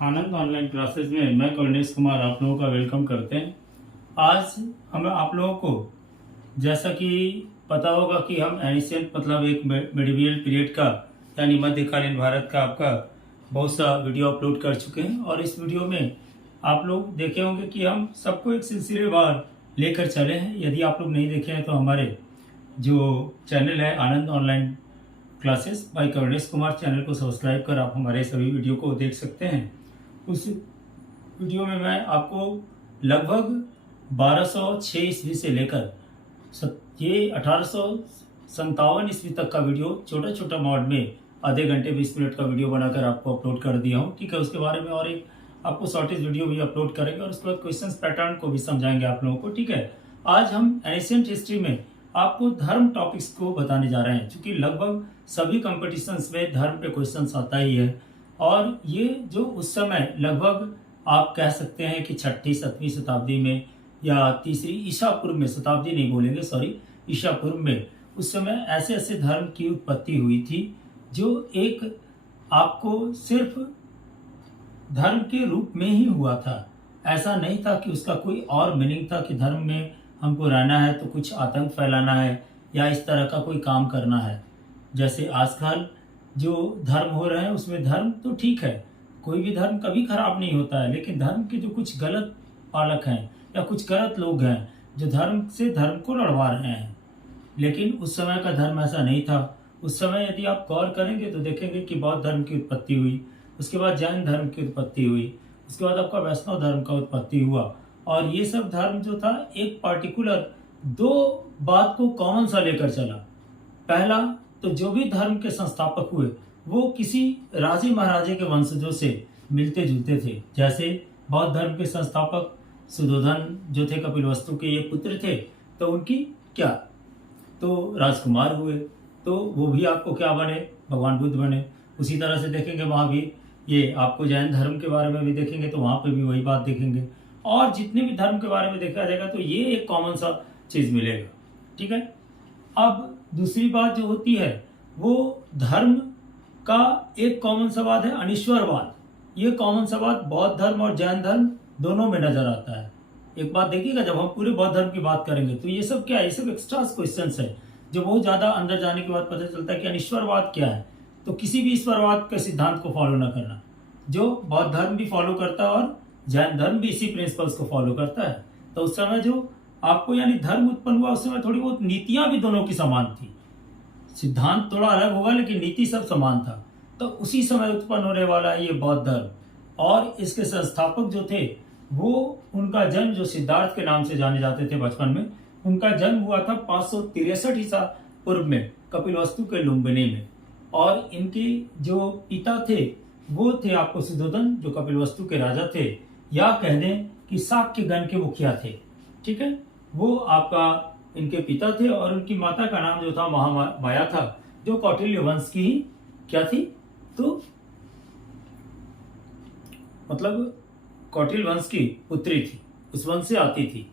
आनंद online classes में मैं करुणेश कुमार आप लोगों का वेलकम करते हैं। आज हम आप लोगों को जैसा कि पता होगा कि हम एनिशियंट मतलब एक मेडिवियल पीरियड का यानी मध्यकालीन भारत का आपका बहुत सा वीडियो अपलोड कर चुके हैं और इस वीडियो में आप लोग देखे होंगे कि हम सबको एक सिलसिलेवार लेकर चले हैं। यदि आप लोग नहीं देखे हैं तो हमारे जो चैनल है Anand online classes by Karunesh Kumar channel को सब्सक्राइब कर आप हमारे सभी वीडियो को देख सकते हैं। उस वीडियो में मैं आपको लगभग 1206 ईस्वी से लेकर ये 1857 ईस्वी तक का वीडियो छोटा छोटा मॉड में आधे घंटे 20 मिनट का वीडियो बनाकर आपको अपलोड कर दिया हूँ। ठीक है, उसके बारे में और एक आपको शॉर्टेज वीडियो भी अपलोड करेंगे और उसके बाद क्वेश्चन पैटर्न को भी समझाएंगे आप लोगों को। ठीक है, आज हम एंशिएंट हिस्ट्री में आपको धर्म टॉपिक्स को बताने जा रहे हैं, क्योंकि लगभग सभी कंपटीशंस में धर्म पे क्वेश्चंस आता ही है। और ये जो उस समय लगभग आप कह सकते हैं कि 6ठी 7वीं शताब्दी में या तीसरी ईसा पूर्व में, शताब्दी नहीं बोलेंगे सॉरी, ईसा पूर्व में उस समय ऐसे ऐसे धर्म की उत्पत्ति हुई थी जो एक आपको सिर्फ धर्म के रूप में ही हुआ था। ऐसा नहीं था कि उसका कोई और मीनिंग था कि धर्म में हमको रहना है तो कुछ आतंक फैलाना है या इस तरह का कोई काम करना है। जैसे आजकल जो धर्म हो रहे हैं उसमें धर्म तो ठीक है, कोई भी धर्म कभी खराब नहीं होता है, लेकिन धर्म के जो कुछ गलत पालक हैं या कुछ गलत लोग हैं जो धर्म से धर्म को लड़वा रहे हैं। लेकिन उस समय का धर्म ऐसा नहीं था। उस समय यदि आप गौर करेंगे तो देखेंगे कि बौद्ध धर्म की उत्पत्ति हुई, उसके बाद जैन धर्म की उत्पत्ति हुई, उसके बाद आपका वैष्णव धर्म का उत्पत्ति हुआ। और ये सब धर्म जो था एक पार्टिकुलर दो बात को कॉमन सा लेकर चला। पहला तो जो भी धर्म के संस्थापक हुए वो किसी राजे महाराजे के वंशजों से मिलते जुलते थे। जैसे बौद्ध धर्म के संस्थापक सुधोधन जो थे कपिलवस्तु के ये पुत्र थे, तो उनकी क्या तो राजकुमार हुए, तो वो भी आपको क्या बने, भगवान बुद्ध बने। उसी तरह से देखेंगे वहाँ भी ये आपको जैन धर्म के बारे में भी देखेंगे तो वहाँ पे भी वही बात देखेंगे। और जितने भी धर्म के बारे में देखा जाएगा तो ये एक कॉमन सा चीज मिलेगा। ठीक है, अब दूसरी बात जो होती है वो धर्म का एक कॉमन सा बात है अनिश्वरवाद। ये कॉमन सा बात बौद्ध धर्म और जैन धर्म दोनों में नजर आता है। एक बात देखिएगा, जब हम पूरे बौद्ध धर्म की बात करेंगे तो ये सब क्या है, ये सब एक्स्ट्रा क्वेश्चंस है जो बहुत ज्यादा अंदर जाने के बाद पता चलता है कि अनिश्वरवाद क्या है। तो किसी भी ईश्वरवाद के सिद्धांत को फॉलो न करना, जो बौद्ध धर्म भी फॉलो करता है और जैन धर्म भी इसी प्रिंसिपल्स को फॉलो करता है। तो उस समय जो आपको यानी धर्म उत्पन्न हुआ उस समय थोड़ी बहुत नीतियां भी दोनों की समान थी। सिद्धांत थोड़ा अलग होगा लेकिन नीति सब समान था। तो उसी समय उत्पन्न होने वाला है ये बौद्ध धर्म। और इसके संस्थापक जो थे वो उनका जन्म जो सिद्धार्थ के नाम से जाने जाते थे बचपन में, उनका जन्म हुआ था 563 ईसा पूर्व में कपिलवस्तु के लुम्बिनी में। और इनके जो पिता थे वो थे आपको सुधोधन जो कपिलवस्तु के राजा थे, या कह दें कि शाक्य गण के मुखिया थे। ठीक है, वो आपका इनके पिता थे और उनकी माता का नाम जो था महामाया था, जो कौटिल्य वंश की ही क्या थी, तो मतलब कौटिल्य वंश की पुत्री थी, उस वंश से आती थी।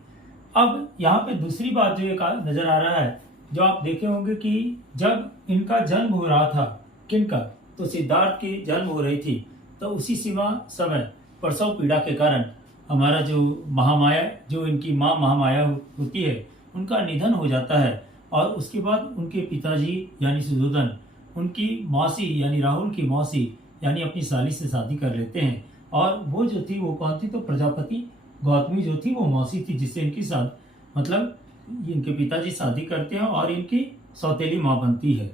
अब यहाँ पे दूसरी बात जो एक नजर आ रहा है, जो आप देखे होंगे कि जब इनका जन्म हो रहा था, किनका, तो सिद्धार्थ की जन्म हो रही थी, तो उसी समय प्रसव पीड़ा के कारण हमारा जो महामाया, जो इनकी माँ महामाया होती है, उनका निधन हो जाता है। और उसके बाद उनके पिताजी यानी सुधोधन उनकी मौसी यानी राहुल की मौसी यानी अपनी साली से शादी कर लेते हैं। और वो जो थी वो कौन थी, तो प्रजापति गौतमी जो थी वो मौसी थी, जिससे इनकी साथ मतलब इनके पिताजी शादी करते हैं और इनकी सौतेली माँ बनती है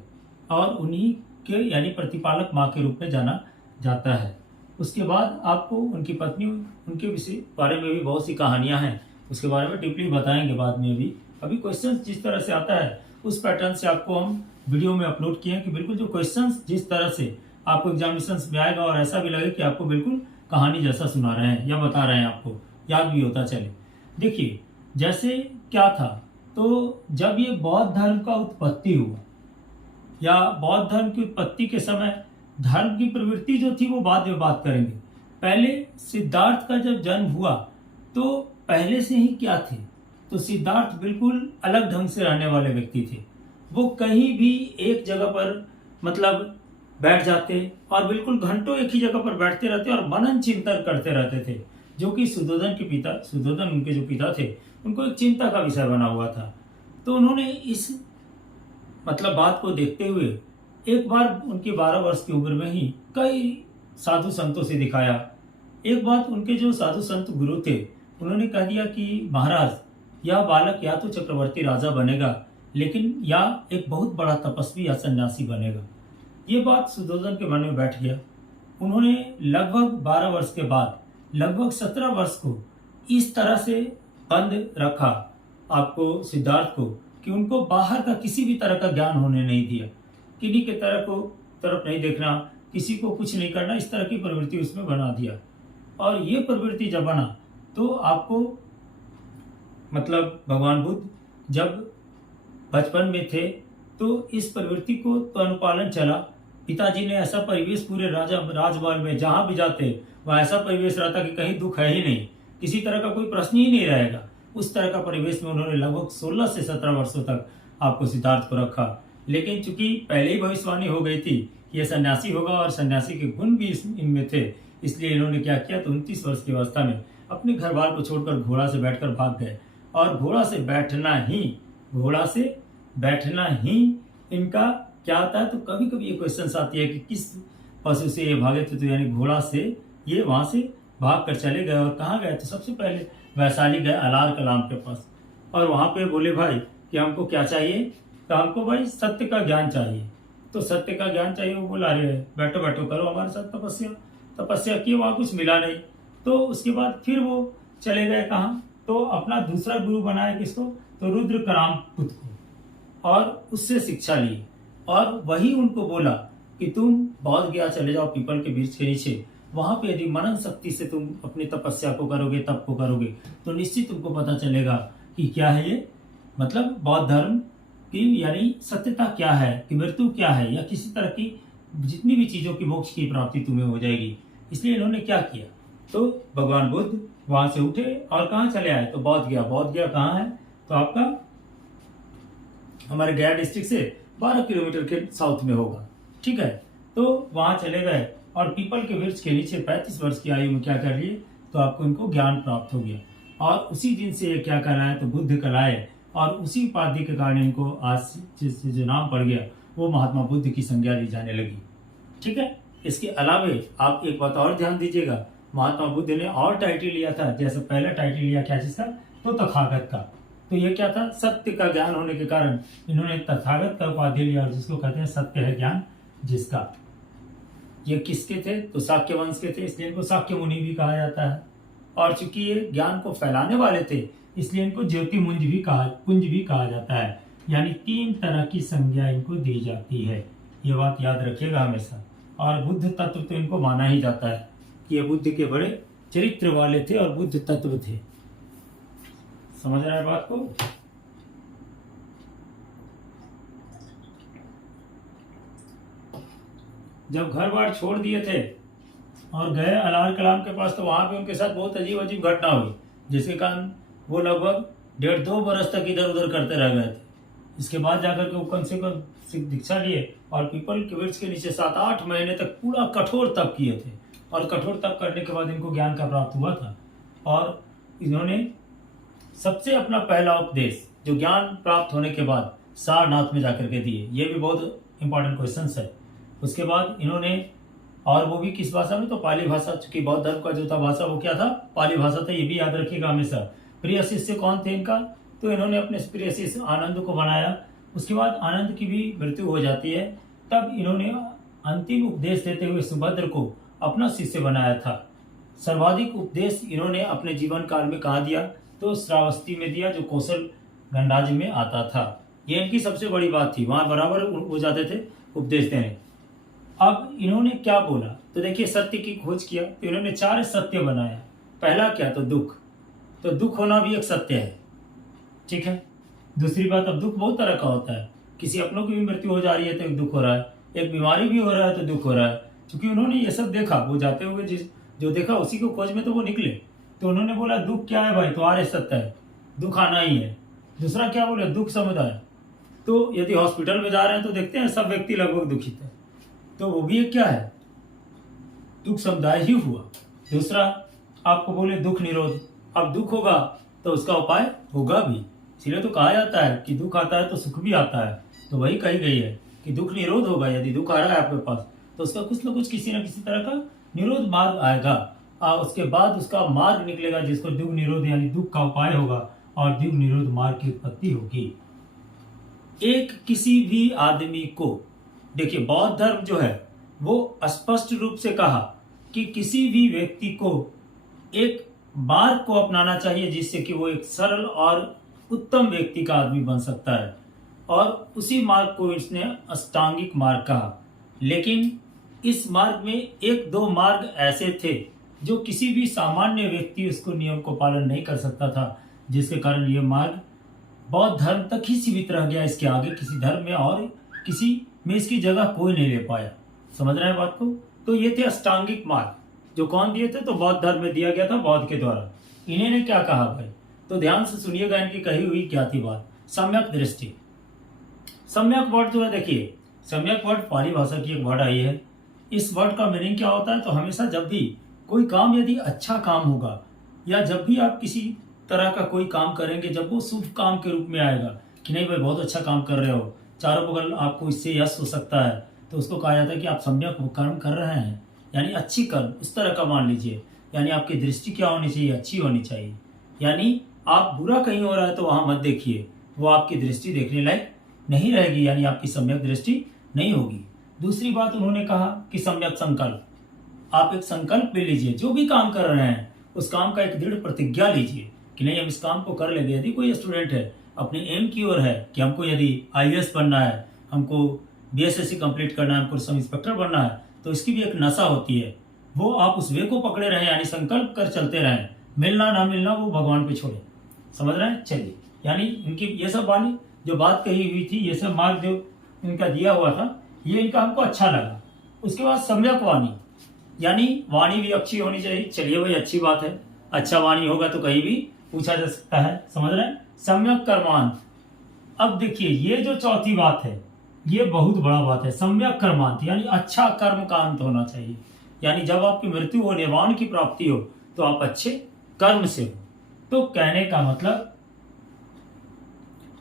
और उन्हीं के यानी प्रतिपालक माँ के रूप में जाना जाता है। उसके बाद आपको उनकी पत्नी, उनके विषय बारे में भी बहुत सी कहानियां हैं, उसके बारे में डीपली बताएंगे बाद में। अभी क्वेश्चन जिस तरह से आता है उस पैटर्न से आपको हम वीडियो में अपलोड किए हैं कि बिल्कुल जो क्वेश्चन जिस तरह से आपको एग्जामिनेशन में आएगा और ऐसा भी लगे कि आपको बिल्कुल कहानी जैसा सुना रहे हैं या बता रहे हैं, आपको याद भी होता चले। देखिए जैसे क्या था, तो जब ये बौद्ध धर्म का उत्पत्ति हुआ या बौद्ध धर्म की उत्पत्ति के समय धर्म की प्रवृत्ति जो थी वो बाद में बात करेंगे। पहले सिद्धार्थ का जब जन्म हुआ तो पहले से ही क्या थे, तो सिद्धार्थ बिल्कुल अलग ढंग से रहने वाले व्यक्ति थे। वो कहीं भी एक जगह पर मतलब बैठ जाते और बिल्कुल घंटों एक ही जगह पर बैठते रहते और मनन चिंतन करते रहते थे, जो कि सुद्धोधन उनके जो पिता थे उनको एक चिंता का विषय बना हुआ था। तो उन्होंने इस बात को देखते हुए एक बार उनकी 12 वर्ष की उम्र में ही कई साधु संतों से दिखाया। एक बात उनके जो साधु संत गुरु थे उन्होंने कह दिया कि महाराज, यह बालक या तो चक्रवर्ती राजा बनेगा, लेकिन या एक बहुत बड़ा तपस्वी या सन्यासी बनेगा। ये बात सुद्धोधन के मन में बैठ गया। उन्होंने लगभग 12 वर्ष के बाद लगभग 17 वर्ष को इस तरह से बंद रखा आपको सिद्धार्थ को कि उनको बाहर का किसी भी तरह का ज्ञान होने नहीं दिया, किन्हीं के तरफ नहीं देखना, किसी को कुछ नहीं करना, इस तरह की प्रवृत्ति उसमें बना दिया। और ये प्रवृत्ति जब बना तो आपको भगवान बुद्ध जब बचपन में थे तो इस प्रवृत्ति को तो अनुपालन चला। पिताजी ने ऐसा परिवेश पूरे राजमहल में जहां भी जाते वह ऐसा परिवेश रहता कि कहीं दुख है ही नहीं, किसी तरह का कोई प्रश्न ही नहीं रहेगा। उस तरह का परिवेश में उन्होंने लगभग 16 से 17 वर्षों तक आपको सिद्धार्थ को रखा। लेकिन चूंकि पहले ही भविष्यवाणी हो गई थी कि यह सन्यासी होगा और सन्यासी के गुण भी इनमें थे, इसलिए इन्होंने क्या किया तो 29 वर्ष की अवस्था में अपने घर बार को छोड़कर घोड़ा से बैठकर भाग गए। और घोड़ा से बैठना ही इनका क्या होता है, तो कभी कभी ये क्वेश्चन आती है कि किस पशु से ये भागे थे, तो यानी घोड़ा से ये वहां से भाग कर चले गए। और कहाँ गए तो सबसे पहले वैशाली गए अलार कलाम के पास, और वहां पे बोले भाई कि हमको क्या चाहिए, तो हमको भाई सत्य का ज्ञान चाहिए। तो सत्य का ज्ञान चाहिए, वो बोला अरे बैठो बैठो करो हमारे साथ तपस्या की, वहां कुछ मिला नहीं। तो उसके बाद फिर वो चले गए कहाँ, तो अपना दूसरा गुरु बनाया किसको, तो रुद्र कराम पुत्र को, और उससे शिक्षा ली। और वही उनको बोला कि तुम बौद्ध गया चले जाओ पीपल के वृक्ष के नीचे, वहां पे यदि मनन शक्ति से तुम अपनी तपस्या को करोगे, तप को करोगे, तो निश्चित तुमको पता चलेगा कि क्या है ये बौद्ध धर्म की यानी सत्यता क्या है, कि मृत्यु क्या है, या किसी तरह की जितनी भी चीजों की मोक्ष की प्राप्ति तुम्हें हो जाएगी। इसलिए इन्होंने क्या किया, तो भगवान बुद्ध वहां से उठे और कहाँ चले आए, तो बौद्ध गया कहाँ है, तो आपका हमारे गया डिस्ट्रिक्ट से 12 किलोमीटर के साउथ में होगा, ठीक है। तो वहां चले गए और पीपल के वृक्ष के नीचे 35 वर्ष की आयु में क्या कर लिए, तो आपको इनको ज्ञान प्राप्त हो गया। और उसी दिन से ये क्या कहलाए, तो बुद्ध कहलाए। और उसी उपाधि के कारण इनको आज जो नाम पड़ गया वो महात्मा बुद्ध की संज्ञा दी जाने लगी, ठीक है। इसके अलावे आप एक बात और ध्यान दीजिएगा, महात्मा बुद्ध ने और टाइटल लिया था। जैसे पहला टाइटल लिया क्या जिसका, तो तथागत का। तो ये क्या था, सत्य का ज्ञान होने के कारण इन्होंने तथागत का उपाधि लिया, और जिसको कहते हैं सत्य है ज्ञान जिसका। ये किसके थे, तो शाक्य वंश के थे, इसलिए इनको शाक्य मुनि भी कहा जाता है। और चूंकि ये ज्ञान को फैलाने वाले थे, इसलिए इनको ज्योतिपुंज भी कहा जाता है। यानी 3 तरह की संज्ञा इनको दी जाती है, ये बात याद रखिएगा हमेशा। और बुद्ध तत्व तो इनको माना ही जाता है कि ये बुद्ध के बड़े चरित्र वाले थे और बुद्ध तत्व थे। समझ रहे हैं बात को। जब घर बार छोड़ दिए थे और गए अलार कलाम के पास, तो वहां पे उनके साथ बहुत अजीब अजीब घटना हुई, जिसके कारण वो लगभग 1.5-2 बरस तक इधर उधर करते रह गए थे। इसके बाद जाकर के वो कम से कम दीक्षा लिए और पीपल के वृक्ष के नीचे 7-8 महीने तक पूरा कठोर तप किए थे। और कठोर तप करने के बाद इनको ज्ञान का प्राप्त हुआ था। और इन्होंने सबसे अपना पहला उपदेश जो ज्ञान प्राप्त होने के बाद सारनाथ में जाकर के दिए, ये भी बहुत इंपॉर्टेंट क्वेश्चन है। उसके बाद इन्होंने, और वो भी किस भाषा में, तो पाली भाषा, चूंकि बौद्ध धर्म का जो था भाषा वो क्या था, पाली भाषा था, ये भी याद रखिएगा हमेशा। प्रिय शिष्य कौन थे इनका, तो इन्होंने अपने प्रिय शिष्य आनंद को बनाया। उसके बाद आनंद की भी मृत्यु हो जाती है, तब इन्होंने अंतिम उपदेश देते हुए सुभद्र को अपना शिष्य बनाया था। सर्वाधिक उपदेश इन्होंने अपने जीवन काल में कहा दिया, तो श्रावस्ती में दिया, जो कौशल गणराज्य में आता था। ये इनकी सबसे बड़ी बात थी, वहां बराबर हो जाते थे उपदेश देने। अब इन्होंने क्या बोला, तो देखिए सत्य की खोज किया, तो इन्होंने 4 सत्य बनाया। पहला क्या, तो दुख, तो दुख होना भी एक सत्य है, ठीक है। दूसरी बात, अब दुख बहुत तरह का होता है, किसी अपनों की भी मृत्यु हो जा रही है तो एक दुख हो रहा है, एक बीमारी भी हो रहा है तो दुख हो रहा है। क्योंकि उन्होंने ये सब देखा, वो जाते हुए जो देखा उसी को खोज में तो वो निकले। तो उन्होंने बोला दुख क्या है भाई, तो आर्य सत्य है, दुख आना ही है। दूसरा क्या बोले, दुख समुदाय, तो यदि हॉस्पिटल में जा रहे हैं तो देखते हैं सब व्यक्ति लगभग दुखित है। तो वो भी एक क्या है, दुख समुदाय ही हुआ। दूसरा आपको बोले दुख निरोध, अब दुख होगा तो उसका उपाय होगा भी, इसलिए तो कहा जाता है कि दुख आता है तो सुख भी आता है। तो वही कही गई है कि दुख निरोध होगा, यदि दुख आ रहा है आपके पास तो उसका कुछ न कुछ किसी न किसी तरह का निरोध मार्ग आएगा, उसके बाद उसका मार्ग निकलेगा जिसको दुख निरोध यानी दुख का उपाय होगा और दुख निरोध मार्ग की उत्पत्ति होगी। एक किसी भी आदमी को, देखिए बौद्ध धर्म जो है वो स्पष्ट रूप से कहा कि किसी भी व्यक्ति को एक मार्ग को अपनाना चाहिए जिससे कि वो एक सरल और उत्तम व्यक्ति का आदमी बन सकता है, और उसी मार्ग को इसने अष्टांगिक मार्ग कहा। लेकिन इस मार्ग में एक दो मार्ग ऐसे थे जो किसी भी सामान्य व्यक्ति उसको नियम को पालन नहीं कर सकता था, जिसके कारण ये मार्ग बौद्ध धर्म तक ही सीमित रह गया, इसके आगे किसी धर्म में और किसी में इसकी जगह कोई नहीं ले पाया। समझ रहे हैं बात को? तो ये थे अष्टांगिक मार्ग, जो कौन दिए थे? तो बौद्ध धर्म में दिया गया था, बौद्ध के द्वारा। इन्हीं ने क्या कहा भाई, तो ध्यान से सुनिएगा, इनकी कही हुई क्या थी बात। सम्यक दृष्टि, सम्यक वर्ड जो है, देखिए सम्यक वर्ड पाली भाषा की एक वर्ड आई है। इस वर्ड का मीनिंग क्या होता है? तो हमेशा जब भी कोई काम यदि अच्छा काम होगा, या जब भी आप किसी तरह का कोई काम करेंगे, जब वो शुभ काम के रूप में आएगा कि नहीं भाई बहुत अच्छा काम कर रहे हो, चारों बगल आपको इससे यश हो सकता है, तो उसको कहा जाता है कि आप सम्यक कर्म कर रहे हैं, यानी अच्छी कर्म, उस तरह का मान लीजिए। यानी आपकी दृष्टि क्या होनी चाहिए? अच्छी होनी चाहिए। यानी आप बुरा कहीं हो रहा है तो वहां मत देखिए, वो आपकी दृष्टि देखने लायक नहीं रहेगी, यानी आपकी सम्यक दृष्टि नहीं होगी। दूसरी बात उन्होंने कहा कि सम्यक संकल्प, आप एक संकल्प ले लीजिए, जो भी काम कर रहे हैं उस काम का एक दृढ़ प्रतिज्ञा लीजिए कि नहीं हम इस काम को कर लेंगे। यदि कोई स्टूडेंट है अपने एम की ओर है कि हमको यदि आईएएस बनना है, हमको बीएसएससी कंप्लीट करना है, हमको सब इंस्पेक्टर बनना है, तो इसकी भी एक नशा होती है, वो आप उस वे को पकड़े रहें, यानी संकल्प कर चलते रहें, मिलना ना मिलना वो भगवान पे छोड़े। समझ रहे हैं? चलिए, यानी इनकी ये सब वाली जो बात कही हुई थी, ये सब मार्ग जो इनका दिया हुआ था, ये इनका हमको अच्छा लगा। उसके बाद सम्यक वाणी, यानी वाणी भी अच्छी होनी चाहिए। चलिए भाई अच्छी बात है, अच्छा वाणी होगा तो कहीं भी पूछा जा सकता है। समझ रहे हैं? सम्यक कर्मांत, अब देखिए ये जो चौथी बात है ये बहुत बड़ा बात है। सम्यक कर्मांत यानी अच्छा कर्म का अंत होना चाहिए, यानी जब आपकी मृत्यु हो, निर्वाण की प्राप्ति हो, तो आप अच्छे कर्म से हो। तो कहने का मतलब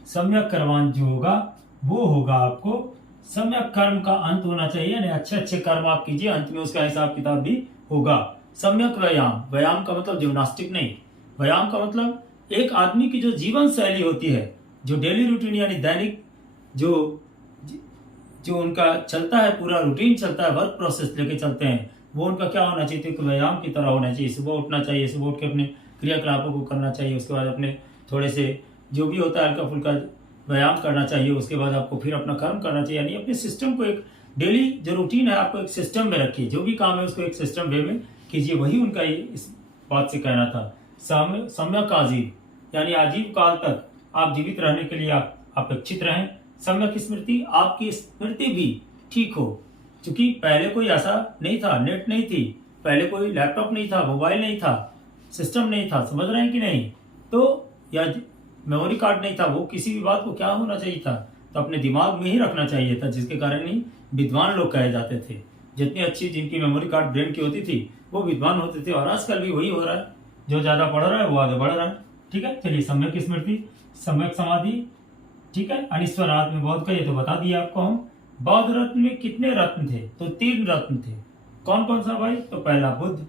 सम्यक कर्मांत जो होगा वो होगा आपको सम्यक कर्म का अंत होना चाहिए, यानी अच्छे अच्छे कर्म आप कीजिए, अंत में उसका हिसाब किताब भी होगा। सम्यक व्यायाम, व्यायाम का मतलब जिम्नास्टिक नहीं, व्यायाम का मतलब एक आदमी की जो जीवन शैली होती है, जो डेली रूटीन यानी दैनिक जो जो उनका चलता है, पूरा रूटीन चलता है, वर्क प्रोसेस लेके चलते हैं, वो उनका क्या होना चाहिए? तो व्यायाम की तरह होना चाहिए। सुबह उठना चाहिए, सुबह उठ के अपने क्रियाकलापों को करना चाहिए, उसके बाद अपने थोड़े से जो भी होता है हल्का फुल्का व्यायाम करना चाहिए, उसके बाद आपको फिर अपना कर्म करना चाहिए। यानी अपने सिस्टम को एक डेली जो रूटीन है आपको एक सिस्टम में रखिए, जो भी काम है उसको एक सिस्टम वे में कीजिए। वही उनका इस बात से कहना था। सम्यक आजीव, यानी आजीव काल तक आप जीवित रहने के लिए आप अपेक्षित रहें। सम्यक स्मृति, आपकी स्मृति भी ठीक हो, क्योंकि पहले कोई ऐसा नहीं था, नेट नहीं थी, पहले कोई लैपटॉप नहीं था, मोबाइल नहीं था, सिस्टम नहीं था। समझ रहे हैं कि नहीं? तो या मेमोरी कार्ड नहीं था, वो किसी भी बात को क्या होना चाहिए था? तो अपने दिमाग में ही रखना चाहिए था, जिसके कारण ही विद्वान लोग कहे जाते थे। जितनी अच्छी जिनकी मेमोरी कार्ड ब्रेन की होती थी वो विद्वान होते थे, और आजकल भी वही हो रहा है, जो ज्यादा पढ़ रहा है वो आगे बढ़ रहा है। ठीक है, चलिए सम्यक स्मृति, सम्यक समाधि, ठीक है। अनिश्वर आत्म बौद्ध का ये तो बता दिया आपको हम। बौद्ध रत्न में कितने रत्न थे? तो 3 रत्न थे। कौन कौन सा भाई? तो पहला बुद्ध,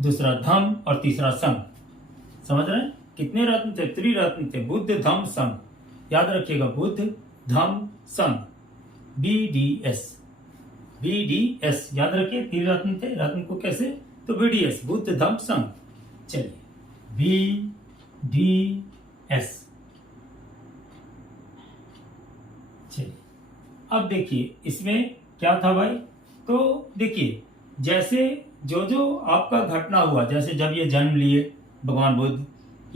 दूसरा धम्म और तीसरा संघ। समझ रहे हैं? कितने रत्न थे? 3 रत्न थे, बुद्ध धम्म संघ। याद रखिएगा, बुद्ध धम्म संघ, BDS, BDS याद रखिए। 3 रत्न थे, रत्न को कैसे? तो BDS, बुद्ध धम्म संघ। चलिए BDS। चलिए अब देखिए इसमें क्या था भाई? तो देखिए जैसे जो जो आपका घटना हुआ, जैसे जब ये जन्म लिए भगवान बुद्ध,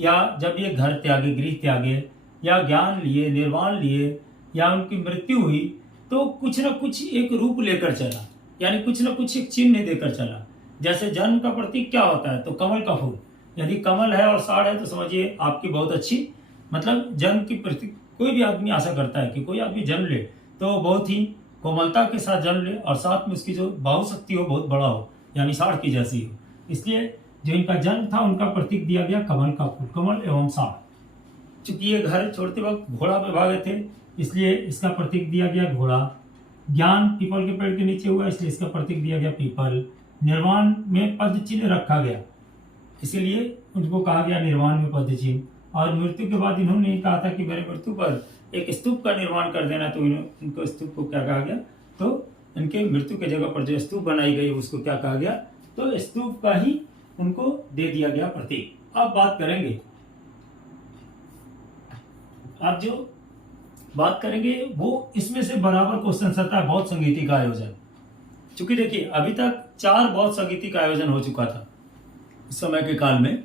या जब ये घर त्यागे, गृह त्यागे, या ज्ञान लिए, निर्वाण लिए, या उनकी मृत्यु हुई, तो कुछ न कुछ एक रूप लेकर चला, यानी कुछ न कुछ एक चिन्ह देकर चला। जैसे जन्म का प्रतीक क्या होता है? तो कमल का फूल। यदि कमल है और साड़ है तो समझिए आपकी बहुत अच्छी, मतलब जन्म की प्रतीक। कोई भी आदमी आशा करता है कि कोई आदमी जन्म ले तो बहुत ही कोमलता के साथ जन्म ले और साथ में उसकी जो बाहुशक्ति हो बहुत बड़ा हो, यानी साढ़ की जैसी हो। इसलिए जो इनका जन्म था उनका प्रतीक दिया गया कमल का फूल, कमल एवं साढ़। चूंकि ये घर छोड़ते वक्त घोड़ा पे भागे थे, इसलिए इसका प्रतीक दिया गया घोड़ा। ज्ञान पीपल के पेड़ के नीचे हुआ, इसलिए इसका प्रतीक दिया गया पीपल। निर्वाण में पद चिन्ह रखा गया, इसीलिए उनको कहा गया निर्वाण में पद चिन्ह। और मृत्यु के बाद इन्होंने कहा था कि मेरे मृत्यु पर एक स्तूप का निर्माण कर देना, तो इनको स्तूप को क्या कहा गया, तो इनके मृत्यु के जगह पर जो स्तूप बनाई गई उसको क्या कहा गया, तो स्तूप का ही उनको दे दिया गया प्रतीक। अब बात करेंगे, अब जो बात करेंगे वो इसमें से बराबर क्वेश्चन आता है बौद्ध संगीति का आयोजन। चूंकि देखिए अभी तक 4 बौद्ध संगीति का आयोजन हो चुका था इस समय के काल में,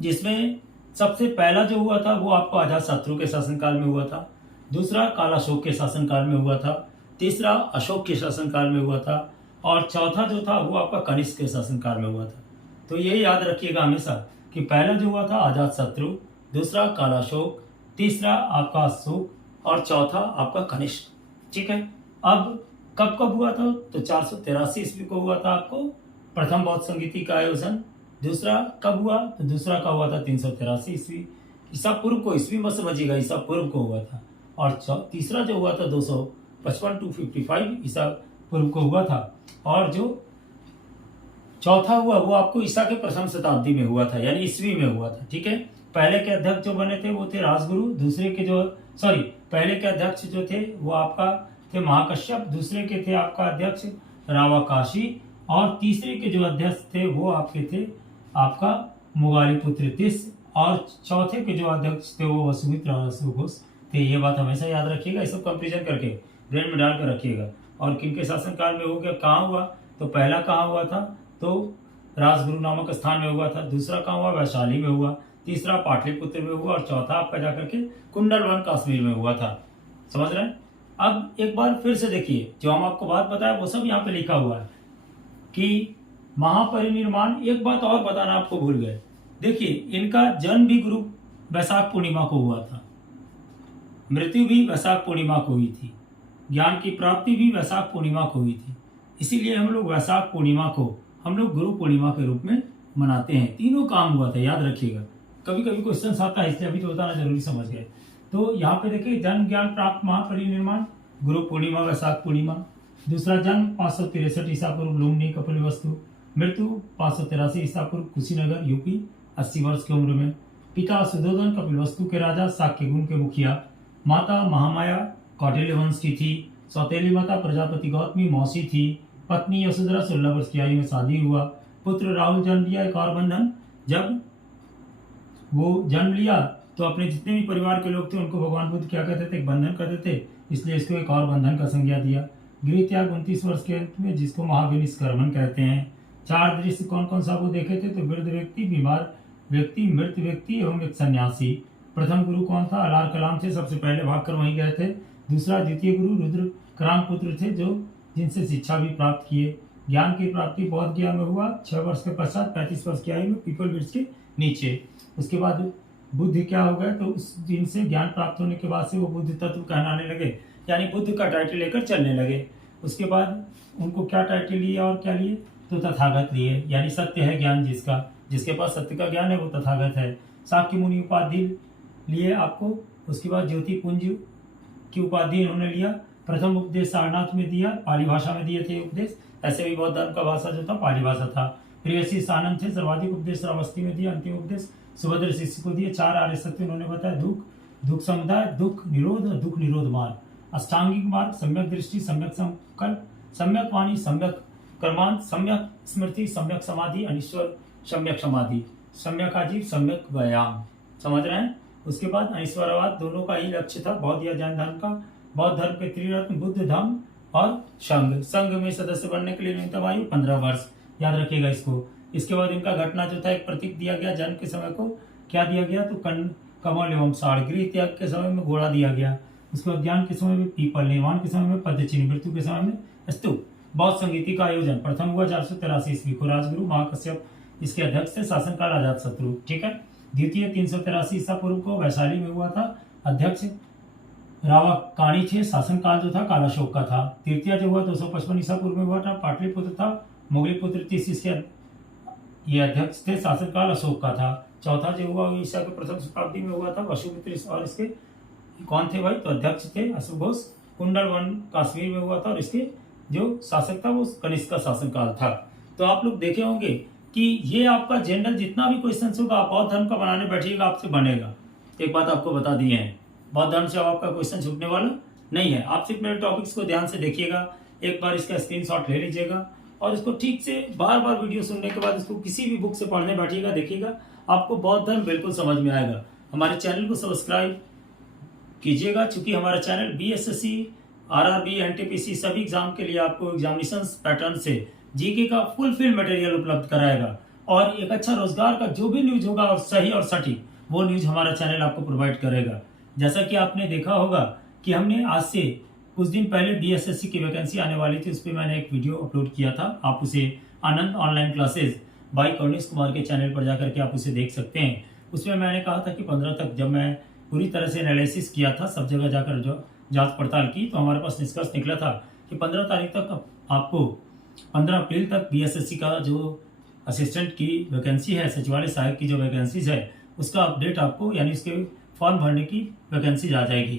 जिसमें सबसे पहला जो हुआ था वो आपको अजातशत्रु के शासनकाल में हुआ था, दूसरा कालाशोक के शासनकाल में हुआ था, तीसरा अशोक के शासनकाल में हुआ था, और चौथा जो था वो आपका कनिष्क के शासनकाल में हुआ था। तो ये याद रखिएगा हमेशा कि पहला जो हुआ था अजातशत्रु, दूसरा कालाशोक, तीसरा आपका अशोक और चौथा आपका कनिष्क। ठीक है, अब कब कब हुआ था, तो 483 ईस्वी को हुआ था आपको प्रथम बौद्ध संगीति का आयोजन। दूसरा कब हुआ, तो दूसरा का हुआ था 383 ईस्वी, ईसा पूर्व को, ईस्वी मत समझिएगा, ईसा पूर्व को हुआ था। और तीसरा जो हुआ था 255 ईसा पूर्व को हुआ था। और जो चौथा हुआ वो आपको ईसा के प्रथम शताब्दी में हुआ था, यानी ईस्वी में हुआ था। ठीक है, पहले के अध्यक्ष जो बने थे वो थे राजगुरु, दूसरे के जो पहले के अध्यक्ष जो थे वो आपका थे महाकश्यप, दूसरे के थे आपका अध्यक्ष रावाकाशी, और तीसरे के जो अध्यक्ष थे वो आपके थे आपका मुगालिपुत्र तिस, और चौथे के जो अध्यक्ष थे वो वसुमित्र घोष थे। ये बात हमेशा याद रखिएगा, इस सब कंपेरिजन करके ब्रेन में डाल कर रखिएगा। और किनके शासनकाल में हो गया, कहाँ हुआ, तो पहला कहाँ हुआ था, तो राजगुरु नामक स्थान में हुआ था, दूसरा कहाँ हुआ, वैशाली में हुआ, तीसरा पाटलिपुत्र में हुआ, और चौथा आपका जाकर के कुंडलवन कश्मीर में हुआ था। समझ रहे हैं। अब एक बार फिर से देखिए, जो हम आपको बात बताया वो सब यहाँ पे लिखा हुआ है कि महापरिनिर्वाण। एक बात और बताना आपको भूल गए, देखिए इनका जन्म भी गुरु वैशाख पूर्णिमा को हुआ था, मृत्यु भी वैशाख पूर्णिमा को हुई थी, ज्ञान की प्राप्ति भी वैशाख पूर्णिमा को हुई थी। इसीलिए हम लोग वैशाख पूर्णिमा को हम लोग गुरु पूर्णिमा के रूप में मनाते हैं। तीनों काम हुआ था, याद रखिएगा। कभी कभी क्वेश्चन आता है, इसलिए अभी तो बताना जरूरी समझ गए। तो यहाँ पे देखिए, जन्म ज्ञान प्राप्त महापरिनिर्वाण गुरु पूर्णिमा वैशाख पूर्णिमा। दूसरा जन्म 563 ईसा पूर्व लुम्बिनी कपिलवस्तु, मृत्यु 583 ईसा पूर्व कुशीनगर यूपी 80 वर्ष की उम्र में। पिता सुधोधन कपिलवस्तु के राजा, साक्यगुण के मुखिया। माता महामाया कौटिल्य वंश की थी। सौतेली माता प्रजापति गौतमी मौसी थी। पत्नी यशोधरा 16 वर्ष की आयु में शादी हुआ। पुत्र राहुल जन्म लिया। एक और बंधन, जब वो जन्म लिया तो अपने जितने भी परिवार के लोग थे उनको भगवान बुद्ध क्या कहते थे, एक बंधन कहते थे, इसलिए इसको एक और बंधन का संज्ञा दिया। गृह त्याग 29 वर्ष के अंत में, जिसको महाविनिष्क्रमण कहते हैं। 4 दृश्य कौन कौन सा वो देखे थे, तो वृद्ध व्यक्ति, बीमार व्यक्ति, मृत व्यक्ति एवं एक सन्यासी। प्रथम गुरु कौन था, अलार कलाम थे, सबसे पहले भागकर वहीं गए थे। दूसरा द्वितीय गुरु रुद्र क्राम पुत्र थे, जो जिनसे शिक्षा भी प्राप्त किए। ज्ञान की प्राप्ति बौद्ध गया में हुआ 6 वर्ष के पश्चात 35 वर्ष की आयु में पीपल वृक्ष के नीचे। उसके बाद बुद्ध क्या हो गए, तो उस दिन से ज्ञान प्राप्त होने के बाद से वो बुद्ध तत्व कहलाने लगे, यानी बुद्ध का टाइटल लेकर चलने लगे। उसके बाद उनको क्या टाइटल लिए और क्या लिए, तो तथागत लिए, यानी सत्य है ज्ञान जिसका, जिसके पास सत्य का ज्ञान है वो तथागत है। शाक्य मुनि उपाधि लिए आपको। उसके बाद ज्योति पुंज की उपाधि इन्होंने लिया। प्रथम उपदेश सारनाथ में दिया, पाली भाषा में दिए थे उपदेश। ऐसे भी बौद्ध धर्म का भाषा जो था पाली भाषा था। प्रियसी सानंद थे, सर्वाधिक उपदेश श्रावस्ती में दिया। अंतिम उपदेश सुभद्र शिष्य को दिए। 4 आर्य सत्य उन्होंने बताया, दुख समुदाय, दुख निरोध और दुख निरोध मार्ग, अष्टांगिक मार्ग, सम्यक दृष्टि, सम्यक संकल्प, सम्यक वाणी, सम्यक कर्मांत, सम्यक स्मृति, सम्यक समाधि, अनिश्वर सम्यक समाधि, सम्यक आजीव, सम्यक व्यायाम। समझ रहे हैं। उसके बाद अनिश्वरवाद, दोनों का ही लक्ष्य था बौद्ध या जैन धर्म का। बौद्ध धर्म के त्रिरत्न बुद्ध, धम्म और संघ। संघ में सदस्य बनने के लिए न्यूनतम आयु 15 वर्ष, याद रखिएगा इसको। इसके बाद इनका घटना जो था, एक प्रतीक दिया गया। जन्म के समय को क्या दिया गया, तो कमल एवं साढ़। गृह त्याग के समय में घोड़ा दिया गया। उसके बाद ज्ञान के समय में पीपल, निर्वाण के समय में पद्मचिन्ह, मृत्यु के समय में स्तूप। बौद्ध संगीति का आयोजन प्रथम हुआ 483 ईस्वी को। राजगुरु महाकश्यप इसके अध्यक्ष थे। शासनकाल अजातशत्रु। ठीक है। द्वितीय 383 ईसा पूर्व को वैशाली में हुआ था। अध्यक्ष रावा काणी थे, शासनकाल जो था काल अशोक का था। तृतीय जो हुआ 255 ईसा पूर्व में हुआ था, पाटलिपुत्र था। मुगली पुत्र तीसरे ये अध्यक्ष थे, शासनकाल अशोक का था। चौथा जो हुआ ईसा के प्रथम शताब्दी में हुआ था, वसुमित्र और इसके कौन थे भाई, तो अध्यक्ष थे अशोक घोष। कुंडल वन कश्मीर में हुआ था और इसके जो शासक था वो कनिष्क का शासनकाल था। तो आप लोग देखे होंगे कि ये आपका जनरल जितना भी क्वेश्चन होगा आप बौद्ध धर्म का बनाने बैठिएगा आपसे बनेगा। एक बात आपको बता दिए हैं, बौद्ध धर्म से अब आपका क्वेश्चन छूटने वाला नहीं है। आप सिर्फ मेरे टॉपिक्स को ध्यान से देखिएगा, एक बार इसका स्क्रीनशॉट ले लीजिएगा और इसको ठीक से बार बार वीडियो सुनने के बाद इसको किसी भी बुक से पढ़ने बैठिएगा, देखिएगा आपको बौद्ध धर्म बिल्कुल समझ में आएगा। हमारे चैनल को सब्सक्राइब कीजिएगा, चूंकि हमारा चैनल BSSC, RRB, NTPC सभी एग्जाम के लिए आपको एग्जामिनेशन पैटर्न से जीके का फुल मटेरियल उपलब्ध कराएगा और एक अच्छा रोजगार का जो भी न्यूज होगा और सही और सटीक वो न्यूज हमारा चैनल आपको प्रोवाइड करेगा। जैसा कि आपने देखा होगा कि हमने आज से कुछ दिन पहले BSSC की वैकेंसी आने वाली थी, उस पर मैंने एक वीडियो अपलोड किया था। आप उसे आनंद ऑनलाइन क्लासेस बाई कौनिश कुमार के चैनल पर जाकर के आप उसे देख सकते हैं। उसमें मैंने कहा था कि 15 तक जब मैं पूरी तरह से एनालिसिस किया था, सब जगह जाकर जो जांच पड़ताल की, तो हमारे पास निष्कर्ष निकला था कि 15 तारीख तक आपको 15 अप्रैल तक BSSC का जो असिस्टेंट की वैकेंसी है, सचिवालय सहायक की जो वैकेंसीज है उसका अपडेट आपको यानी उसके फॉर्म भरने की वैकेंसीज आ जाएगी।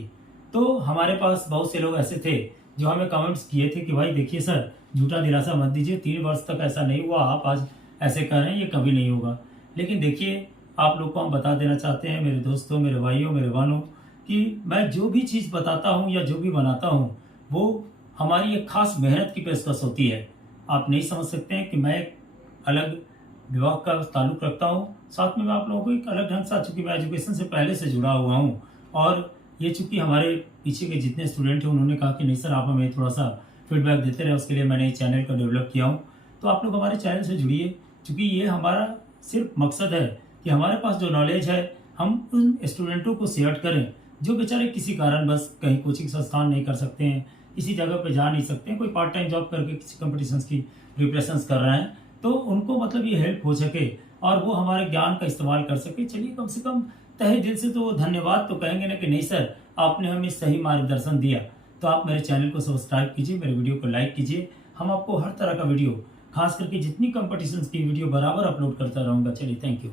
तो हमारे पास बहुत से लोग ऐसे थे जो हमें कमेंट्स किए थे कि भाई देखिए सर, झूठा दिलासा मत दीजिए, 3 वर्ष तक ऐसा नहीं हुआ, आप आज ऐसे कर रहे हैं, ये कभी नहीं होगा। लेकिन देखिए आप लोग को हम बता देना चाहते हैं, मेरे दोस्तों, मेरे भाइयों, मेरे बहनों, कि मैं जो भी चीज़ बताता हूँ या जो भी बनाता हूँ वो हमारी एक खास मेहनत की पेशकश होती है। आप नहीं समझ सकते हैं कि मैं एक अलग विभाग का ताल्लुक रखता हूँ, साथ में मैं आप लोगों को एक अलग ढंग से, चूंकि मैं एजुकेशन से पहले से जुड़ा हुआ हूँ और ये चूंकि हमारे पीछे के जितने स्टूडेंट हैं उन्होंने कहा कि नहीं सर आप हमें थोड़ा सा फीडबैक देते रहे, उसके लिए मैंने इस चैनल को डेवलप किया हूँ। तो आप लोग हमारे चैनल से जुड़िए, चूँकि ये हमारा सिर्फ मकसद है कि हमारे पास जो नॉलेज है हम उन स्टूडेंटों को शेयर करें जो बेचारे किसी कारण बस कहीं कोचिंग संस्थान नहीं कर सकते हैं, किसी जगह पे जा नहीं सकते हैं, कोई पार्ट टाइम जॉब करके किसी कंपटीशंस की प्रिपरेशंस कर रहे हैं, तो उनको मतलब ये हेल्प हो सके और वो हमारे ज्ञान का इस्तेमाल कर सके। चलिए कम से कम तहे दिल से तो धन्यवाद तो कहेंगे ना कि नहीं सर आपने हमें सही मार्गदर्शन दिया। तो आप मेरे चैनल को सब्सक्राइब कीजिए, मेरे वीडियो को लाइक कीजिए। हम आपको हर तरह का वीडियो, खास करके जितनी कंपटीशंस की वीडियो बराबर अपलोड करता रहूँगा। चलिए थैंक यू।